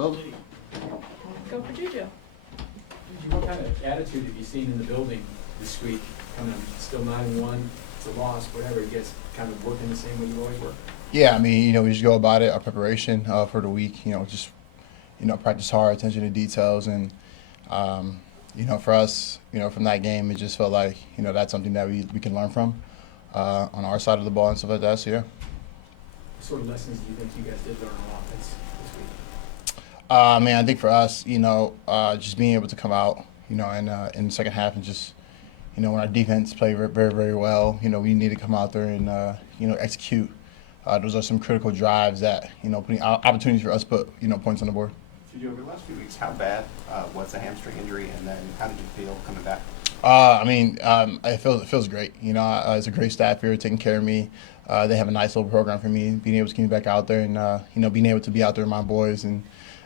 Go. Go for JuJu. What kind of attitude have you seen in the building this week? Kind of still 9-1, it's a loss, whatever. You guys kind of working the same way you always work? Yeah, I mean, we just go about it, our preparation for the week, just, practice hard, attention to details. And, for us, from that game, it just felt like, that's something that we can learn from on our side of the ball and stuff like that. So, yeah. What sort of lessons do you think you guys did learn on offense this week? I think for us, just being able to come out, in the second half and just, when our defense played very, very well, we need to come out there and, execute. Those are some critical drives that, putting opportunities for us to put, points on the board. JuJu, over the last few weeks, how bad was the hamstring injury, and then how did you feel coming back? It feels great. It's a great staff here taking care of me. They have a nice little program for me, being able to get me back out there and, being able to be out there with my boys and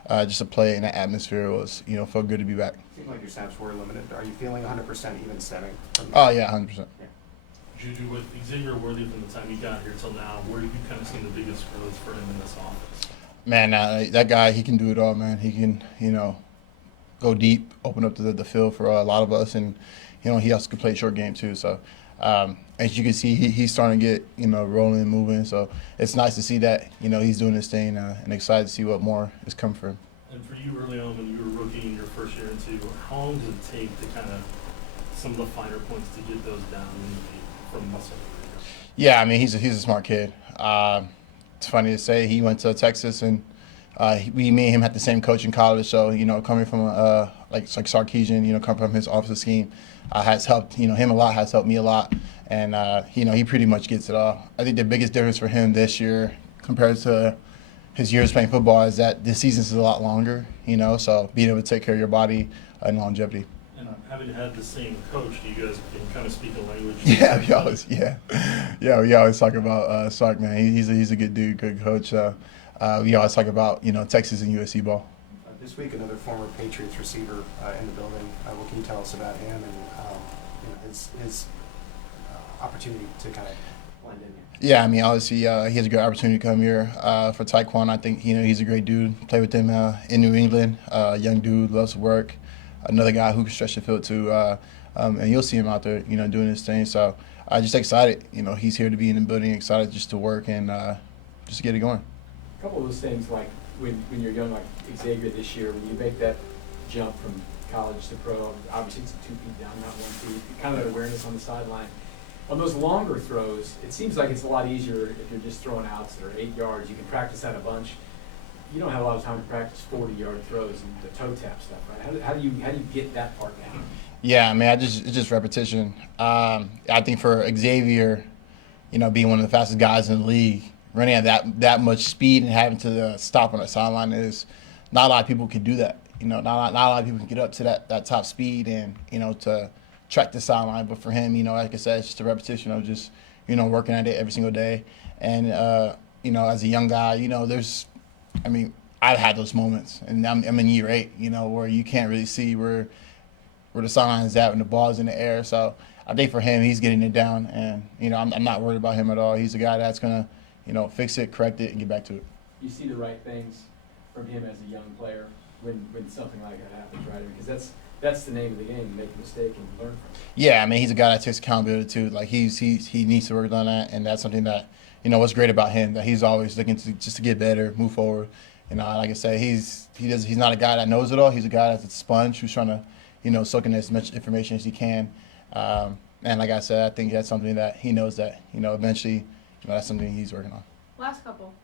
just to play in that atmosphere was, felt good to be back. It seemed like your snaps were limited. Are you feeling 100% even stemming from Oh, yeah, 100%. Yeah. JuJu, with Xavier Worthy from the time he got here till now, where have you kind of seen the biggest growth for him in this offense? Man, that guy, he can do it all, man. He can, go deep, open up the field for a lot of us, and, he also can play short game too. So, as you can see, he's starting to get, rolling and moving. So it's nice to see that, he's doing his thing and excited to see what more is coming for him. And for you early on when you were a rookie in your first year or two, how long did it take to kind of some of the finer points to get those down from muscle? Yeah, I mean, he's a smart kid. It's funny to say he went to Texas and me and him had the same coach in college. So, coming from like Sarkisian, coming from his offensive scheme, has helped, him a lot, has helped me a lot. And, he pretty much gets it all. I think the biggest difference for him this year compared to his years playing football is that this season is a lot longer, so being able to take care of your body and longevity. And having had the same coach, do you guys can kind of speak a language? Yeah, we always talk about Sark, man. He's a good dude, good coach. We always talk about, Texas and USC ball. This week, another former Patriots receiver in the building. What can you tell us about him and his opportunity to kind of blend in here? Yeah, I mean, obviously, he has a great opportunity to come here for Taekwondo. I think, he's a great dude. Play with him in New England. Young dude, loves to work. Another guy who can stretch the field too. And you'll see him out there, doing his thing. So I'm just excited. He's here to be in the building, excited just to work and just to get it going. A couple of those things, like when you're young, like Xavier this year, when you make that jump from college to pro, obviously it's 2 feet down, not 1 feet, kind of that awareness on the sideline. On those longer throws, it seems like it's a lot easier if you're just throwing outs that are 8 yards. You can practice that a bunch. You don't have a lot of time to practice 40-yard throws and the toe tap stuff, right? How do you get that part down? Yeah, I mean, it's just repetition. I think for Xavier, being one of the fastest guys in the league, running at that much speed and having to stop on the sideline is not a lot of people can do that. Not a lot of people can get up to that top speed and to track the sideline. But for him, like I said, it's just a repetition of just working at it every single day. And as a young guy, I've had those moments, and I'm in year 8, where you can't really see where the sideline is at when the ball is in the air. So I think for him, he's getting it down, and I'm not worried about him at all. He's a guy that's gonna fix it, correct it, and get back to it. You see the right things from him as a young player when something like that happens, right? Because that's the name of the game: make a mistake and learn from it. Yeah, I mean, he's a guy that takes accountability too. Like he needs to work on that, and that's something that what's great about him, that he's always looking to get better, move forward. Like I said, he's not a guy that knows it all. He's a guy that's a sponge who's trying to soak in as much information as he can. And like I said, I think that's something that he knows that eventually that's something he's working on. Last couple.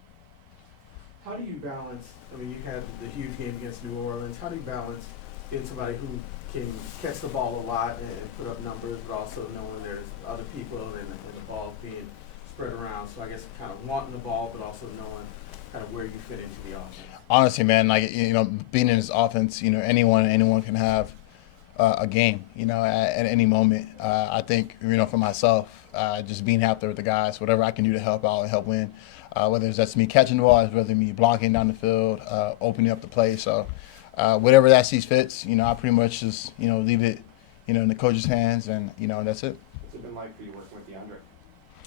How do you balance, you had the huge game against New Orleans. How do you balance being somebody who can catch the ball a lot and put up numbers, but also knowing there's other people and the ball being spread around? So I guess kind of wanting the ball, but also knowing kind of where you fit into the offense. Honestly, man, being in this offense, anyone can have a game, at any moment. I think, for myself, just being out there with the guys, whatever I can do to help out and help win, whether that's me catching the ball, whether me blocking down the field, opening up the play. So whatever that sees fits, I pretty much just, leave it, in the coach's hands, and, that's it. What's it been like for you working with DeAndre?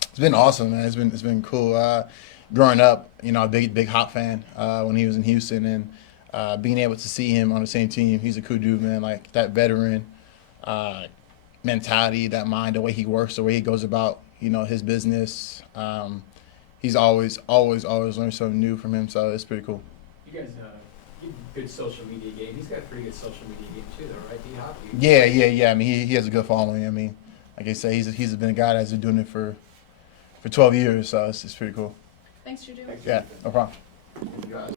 It's been awesome, man. It's been cool. Growing up, a big Hop fan when he was in Houston, and being able to see him on the same team, he's a cool dude, man. Like that veteran mentality, that mind, the way he works, the way he goes about, his business. He's always learned something new from him, so it's pretty cool. You guys, you have a good social media game. He's got a pretty good social media game too, though, right? D-Hop? Yeah. I mean, he has a good following. I mean, like I say, he's been a guy that's been doing it for 12 years, so it's pretty cool. Thanks, JuJu. Thanks. Yeah, no problem. You guys.